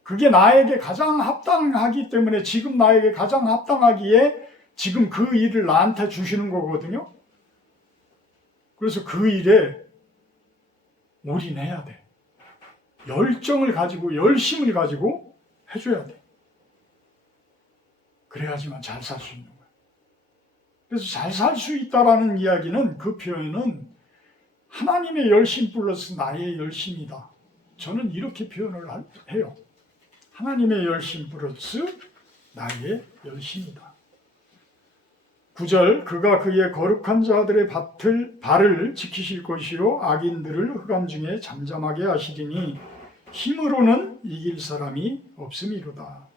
그게 나에게 가장 합당하기 때문에 지금 나에게 가장 합당하기에 지금 그 일을 나한테 주시는 거거든요. 그래서 그 일에 올인해야 돼. 열정을 가지고 열심을 가지고 해줘야 돼. 그래야지만 잘 살 수 있는 거야. 그래서 잘 살 수 있다라는 이야기는 그 표현은 하나님의 열심 플러스 나의 열심이다. 저는 이렇게 표현을 해요. 하나님의 열심 플러스 나의 열심이다. 9절 그가 그의 거룩한 자들의 발을 지키실 것이요 악인들을 흑암 중에 잠잠하게 하시리니 힘으로는 이길 사람이 없음이로다.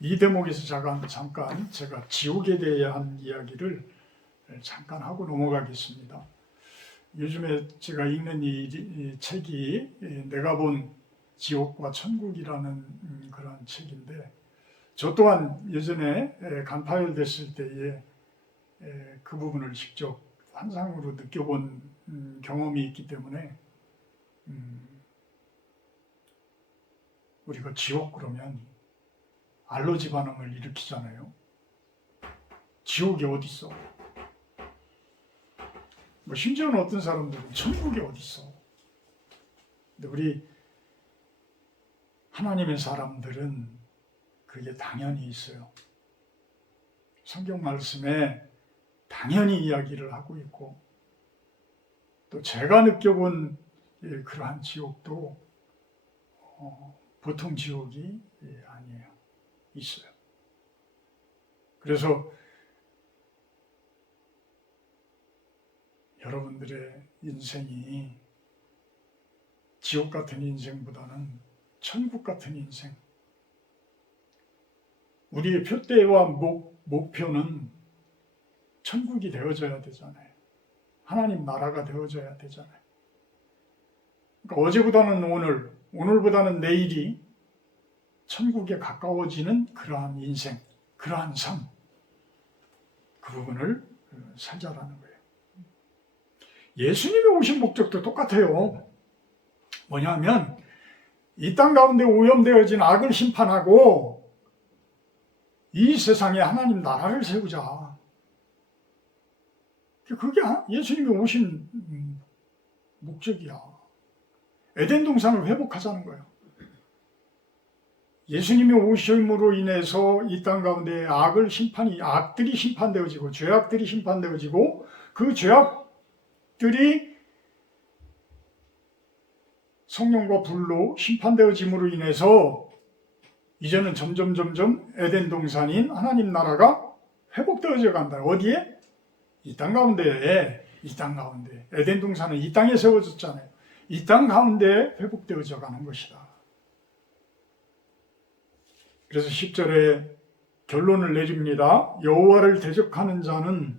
이 대목에서 잠깐 제가 지옥에 대한 이야기를 잠깐 하고 넘어가겠습니다. 요즘에 제가 읽는 이 책이 내가 본 지옥과 천국이라는 그런 책인데 저 또한 예전에 간파열 됐을 때에 그 부분을 직접 환상으로 느껴본 경험이 있기 때문에 우리가 지옥 그러면 알러지 반응을 일으키잖아요. 지옥이 어디 있어? 뭐 심지어는 어떤 사람들은 천국이 어디 있어? 근데 우리 하나님의 사람들은 그게 당연히 있어요. 성경 말씀에 당연히 이야기를 하고 있고, 또 제가 느껴본 그러한 지옥도 보통 지옥이 아니에요. 있어요. 그래서 여러분들의 인생이 지옥 같은 인생보다는 천국 같은 인생, 우리의 표대와 목표는 천국이 되어져야 되잖아요. 하나님 나라가 되어져야 되잖아요. 그러니까 어제보다는 오늘보다는 내일이 천국에 가까워지는 그러한 인생, 그러한 삶, 그 부분을 살자라는 거예요. 예수님이 오신 목적도 똑같아요. 뭐냐면 이 땅 가운데 오염되어진 악을 심판하고 이 세상에 하나님 나라를 세우자. 그게 예수님이 오신 목적이야. 에덴 동산을 회복하자는 거예요. 예수님이 오심으로 인해서 이 땅 가운데 악들이 심판되어지고 죄악들이 심판되어지고 그 죄악들이 성령과 불로 심판되어짐으로 인해서 이제는 점점 에덴 동산인 하나님 나라가 회복되어져 간다. 어디에? 이 땅 가운데 에덴 동산은 이 땅에 세워졌잖아요. 이 땅 가운데 회복되어져 가는 것이다. 그래서 10절에 결론을 내립니다. 여호와를 대적하는 자는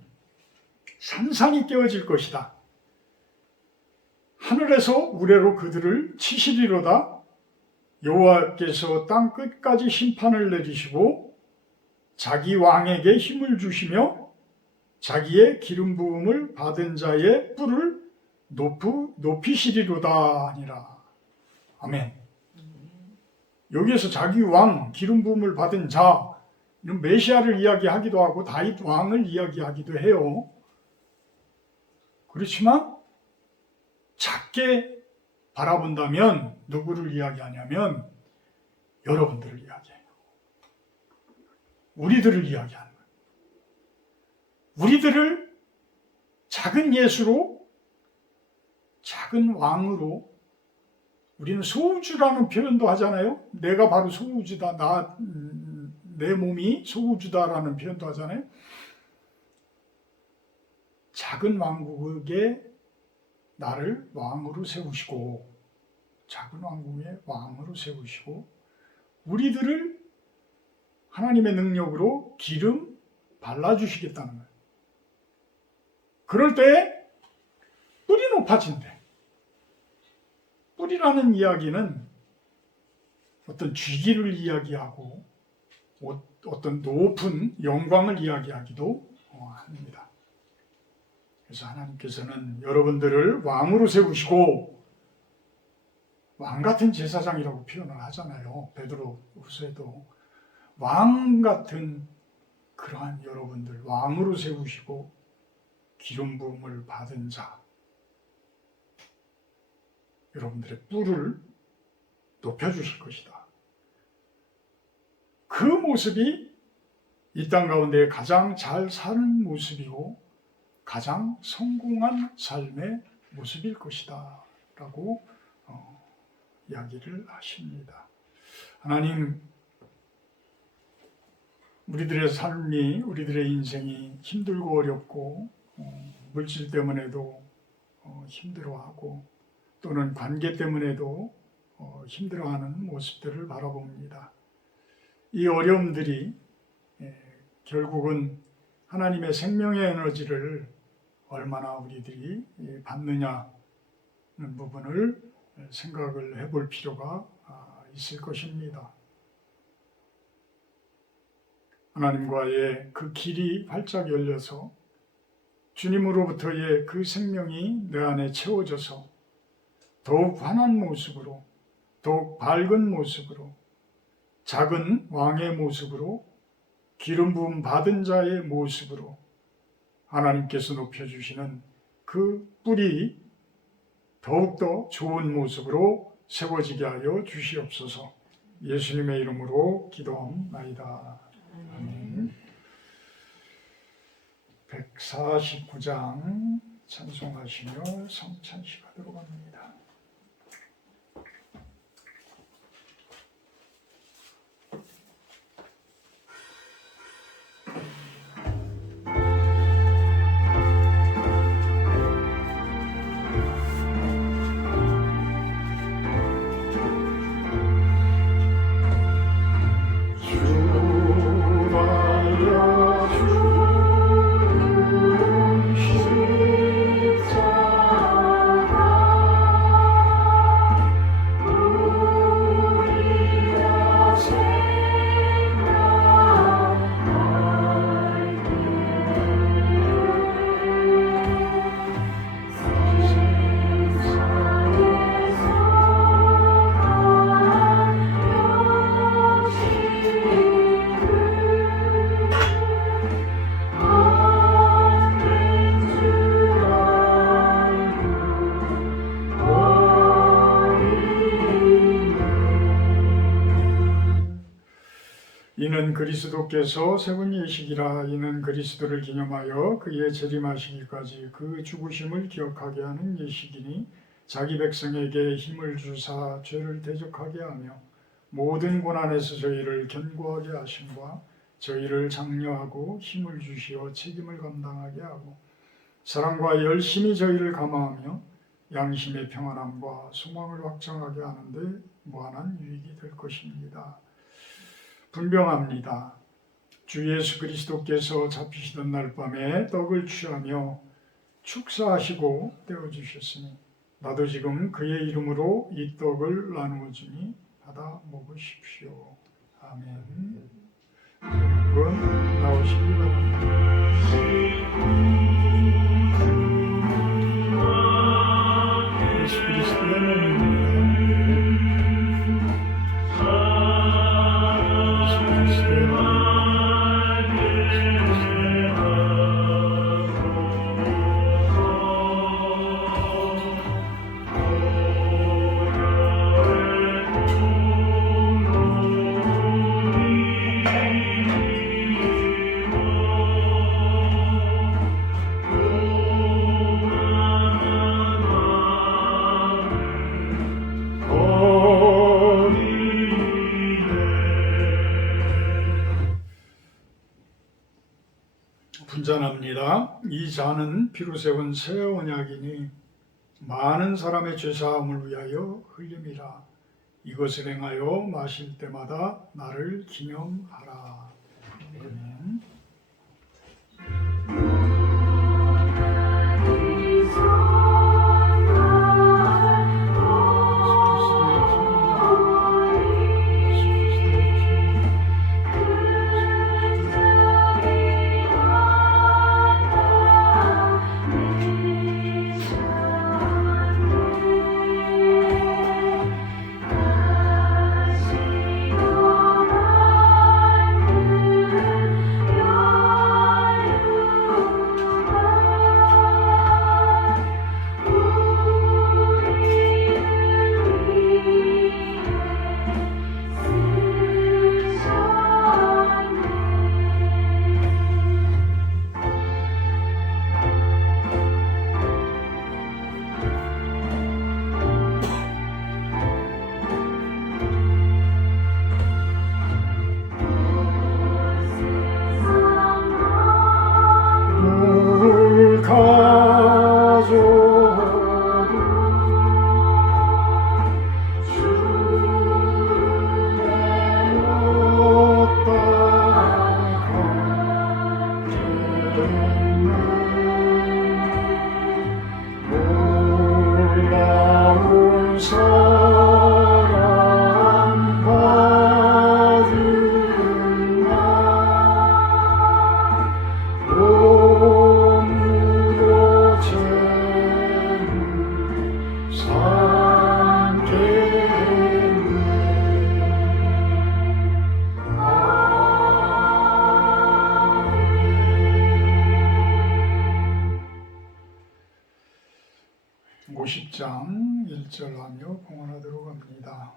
산산이 깨어질 것이다. 하늘에서 우레로 그들을 치시리로다. 여호와께서 땅 끝까지 심판을 내리시고 자기 왕에게 힘을 주시며 자기의 기름 부음을 받은 자의 뿔을 높이시리로다 하니라. 아멘. 여기에서 자기 왕, 기름 부음을 받은 자, 이런 메시아를 이야기하기도 하고 다윗 왕을 이야기하기도 해요. 그렇지만 작게 바라본다면 누구를 이야기하냐면 여러분들을 이야기해요. 우리들을 이야기하는 거예요. 우리들을 작은 예수로, 작은 왕으로, 우리는 소우주라는 표현도 하잖아요. 내가 바로 소우주다, 내 몸이 소우주다라는 표현도 하잖아요. 작은 왕국에 나를 왕으로 세우시고, 작은 왕국의 왕으로 세우시고, 우리들을 하나님의 능력으로 기름 발라주시겠다는 거예요. 그럴 때 뿔이 높아진대. 뿔이라는 이야기는 어떤 쥐기를 이야기하고 어떤 높은 영광을 이야기하기도 합니다. 그래서 하나님께서는 여러분들을 왕으로 세우시고 왕 같은 제사장이라고 표현을 하잖아요. 베드로후서에도 왕 같은 그러한 여러분들 왕으로 세우시고 기름 부음을 받은 자, 여러분들의 뿔을 높여주실 것이다. 그 모습이 이 땅 가운데 가장 잘 사는 모습이고 가장 성공한 삶의 모습일 것이다 라고 이야기를 하십니다. 하나님, 우리들의 삶이, 우리들의 인생이 힘들고 어렵고 물질 때문에도 힘들어하고 또는 관계 때문에도 힘들어하는 모습들을 바라봅니다. 이 어려움들이 결국은 하나님의 생명의 에너지를 얼마나 우리들이 받느냐는 부분을 생각을 해볼 필요가 있을 것입니다. 하나님과의 그 길이 활짝 열려서 주님으로부터의 그 생명이 내 안에 채워져서 더욱 환한 모습으로 더욱 밝은 모습으로, 작은 왕의 모습으로, 기름 부음 받은 자의 모습으로 하나님께서 높여주시는 그 뿔이 더욱더 좋은 모습으로 세워지게 하여 주시옵소서. 예수님의 이름으로 기도하옵나이다. 아멘. 149장 찬송하시며 성찬식하도록 합니다. 이는 그리스도께서 세운 예식이라. 이는 그리스도를 기념하여 그의 재림하시기까지 그 죽으심을 기억하게 하는 예식이니 자기 백성에게 힘을 주사 죄를 대적하게 하며 모든 고난에서 저희를 견고하게 하심과 저희를 장려하고 힘을 주시어 책임을 감당하게 하고 사랑과 열심히 저희를 감화하며 양심의 평안함과 소망을 확장하게 하는데 무한한 유익이 될 것입니다. 분명합니다. 주 예수 그리스도께서 잡히시던 날 밤에 떡을 취하며 축사하시고 떼어주셨으니 나도 지금 그의 이름으로 이 떡을 나누어 주니 받아 먹으십시오. 아멘. 여러분 나오시기 바랍니다. 예수 그리스도의 몸입니다. 분전합니다. 이 잔은 피로 세운 새 언약이니 많은 사람의 죄사함을 위하여 흘림이라. 이것을 행하여 마실 때마다 나를 기념하라. 아멘. 나 16장 1절 하며 봉헌하도록 합니다.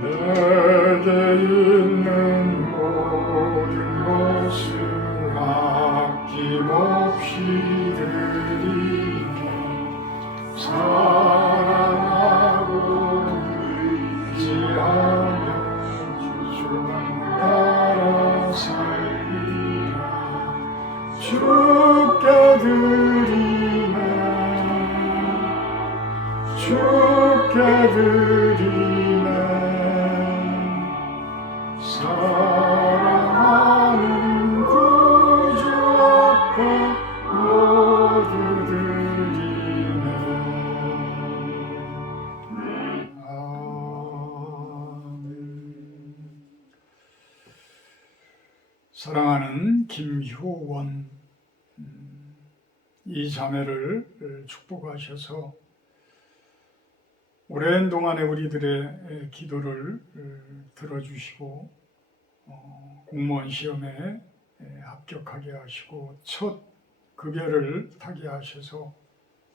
내게 있는 모든 것을 아낌없이 드리니 사랑하고 의지하며 주만 따라 살리라. 주께 드리네 주께 드리네 사랑하는 구주 앞에 모두 드리네. 아멘. 사랑하는 김효원 이 자매를 축복하셔서 오랜 동안에 우리들의 기도를 들어주시고 공무원 시험에 합격하게 하시고 첫 급여를 타게 하셔서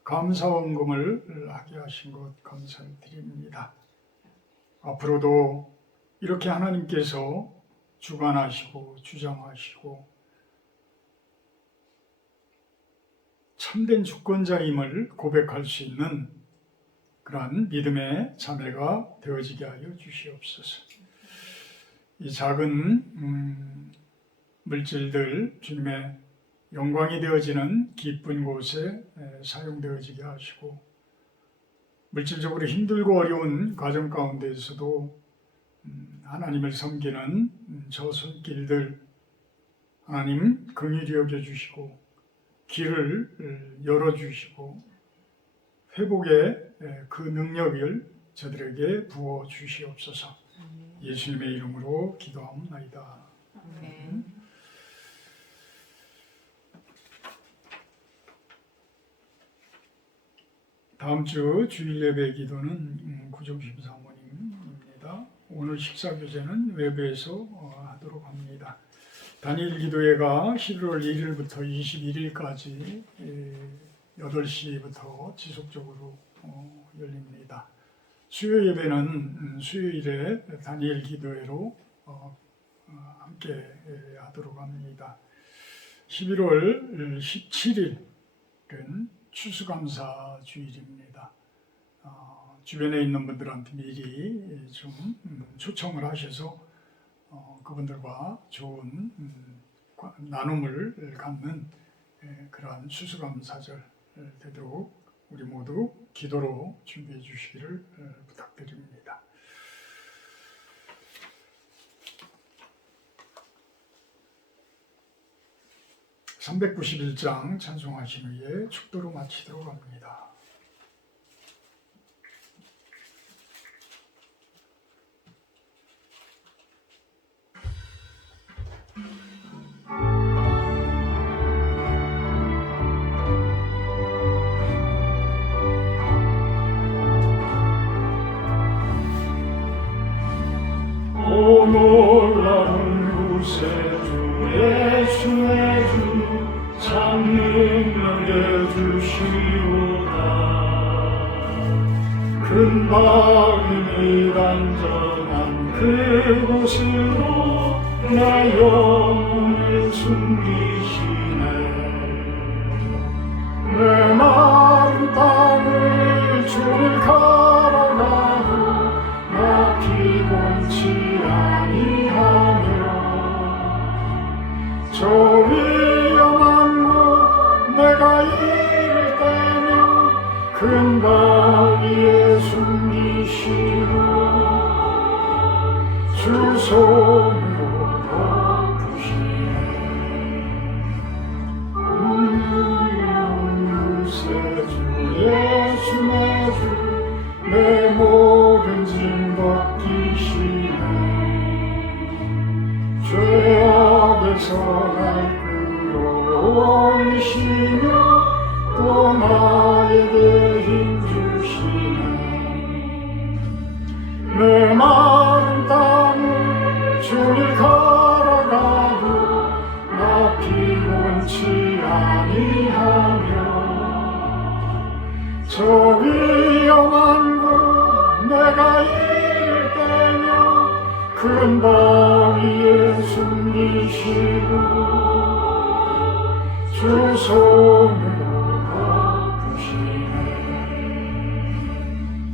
감사원금을 하게 하신 것 감사드립니다. 앞으로도 이렇게 하나님께서 주관하시고 주장하시고 참된 주권자임을 고백할 수 있는 그러한 믿음의 자매가 되어지게 하여 주시옵소서. 이 작은 물질들 주님의 영광이 되어지는 기쁜 곳에 사용되어지게 하시고 물질적으로 힘들고 어려운 가정 가운데에서도 하나님을 섬기는 저 손길들 하나님 긍휼히 여겨주시고 길을 열어주시고 회복의 그 능력을 저들에게 부어 주시옵소서. 예수님의 이름으로 기도하옵나이다. 아멘. 다음 주 주일 예배 기도는 구종심 사모님입니다. 오늘 식사 교제는 외부에서 하도록 합니다. 단일 기도회가 11월 1일부터 21일까지 8시부터 지속적으로 열립니다. 수요 예배는 수요일에 단일 기도회로 함께 하도록 합니다. 11월 17일은 추수감사 주일입니다. 주변에 있는 분들한테 미리 좀 초청을 하셔서 그분들과 좋은 나눔을 갖는 그러한 추수감사절 되도록 우리 모두 기도로 준비해 주시기를 부탁드립니다. (391장) 찬송하신 후에 축도로 마치도록 합니다. 오 놀라운 구세주 예수의 주 참 능력의 주시오다. 근방이 단전한 그곳으로 내 영혼을 숨기시네. 내 마른 땅을 주를 갈아가고 나 피곤치 아니하며 저 위험한 곳 내가 이를 때며 근방위에 숨기시고 주 손으로 덮으시네. 구세주 예수의 주 내 모든 짐 벗기시네. 죄악에서 날 끌어올리시며 또 나에게 힘 저 위험한 곳 내가 이를 때며 큰 바위에 숨기시고 주 손으로 덮으시네.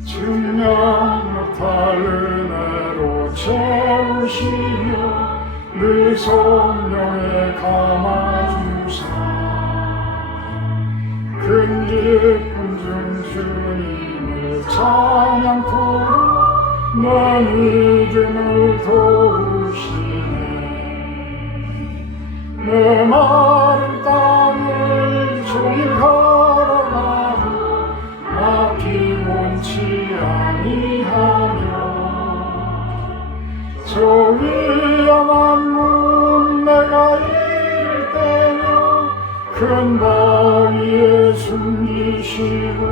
증량 못할 은혜로 채우시며 늘 성령에 감아주사 큰 기쁨 중 주님을 찬양토록 내 믿음을 도우시네. 내 마른 땅을 종일 걸어가도 앞이 원치 아니하며 저 위험한 문 내가 이를 때며 큰 바위에 숨기시고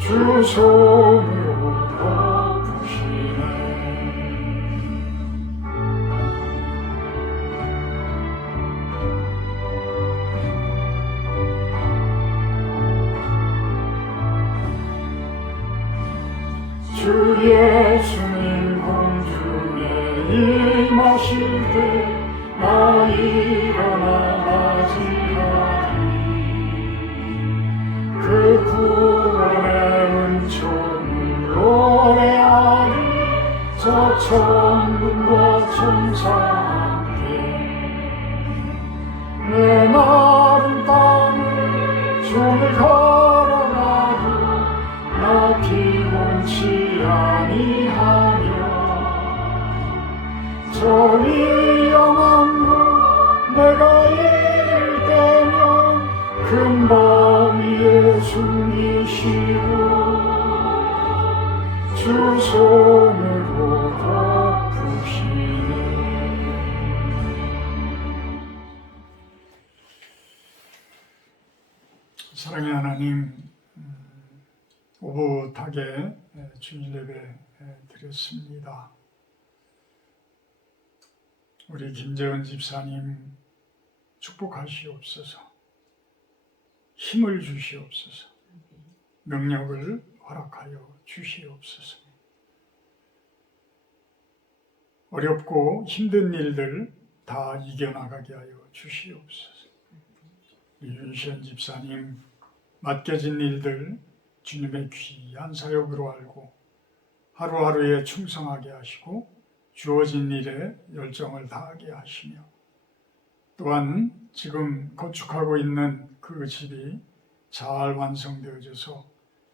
주 손으로 덮으시네. 주 예수님 공중에 임하실 때 나 일어나 맞이하리. 그 구원의 은총을 노래하리. 저 천군과 천사 함께 내 마른 땅을 종일 걸어가도 나 피곤치 아니하며 저 위험한 곳 내가 이를 때며 큰 바위에 숨기시고 주 손으로 덮으시네. 사랑의 하나님, 오붓하게 주일 예배 드렸습니다. 우리 김재원 집사님 축복하시옵소서. 힘을 주시옵소서. 능력을 허락하여 주시옵소서. 어렵고 힘든 일들 다 이겨나가게 하여 주시옵소서. 윤시현 집사님 맡겨진 일들 주님의 귀한 사역으로 알고 하루하루에 충성하게 하시고 주어진 일에 열정을 다하게 하시며 또한 지금 건축하고 있는 그 집이 잘 완성되어져서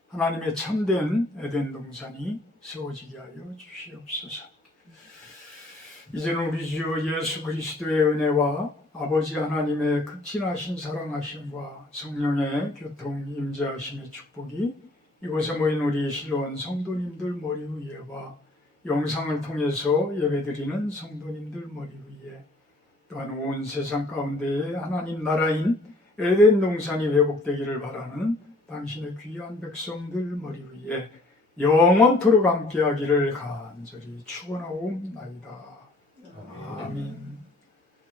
하나님의 참된 에덴 동산이 세워지게 하여 주시옵소서. 이제는 우리 주 예수 그리스도의 은혜와 아버지 하나님의 극진하신 사랑하심과 성령의 교통 임재하심의 축복이 이곳에 모인 우리 실로원 성도님들 머리 위에와 영상을 통해서 예배드리는 성도님들 머리 위에 또한 온 세상 가운데에 하나님 나라인 에덴 동산이 회복되기를 바라는 당신의 귀한 백성들 머리 위에 영원토록 함께하기를 간절히 축원하옵나이다.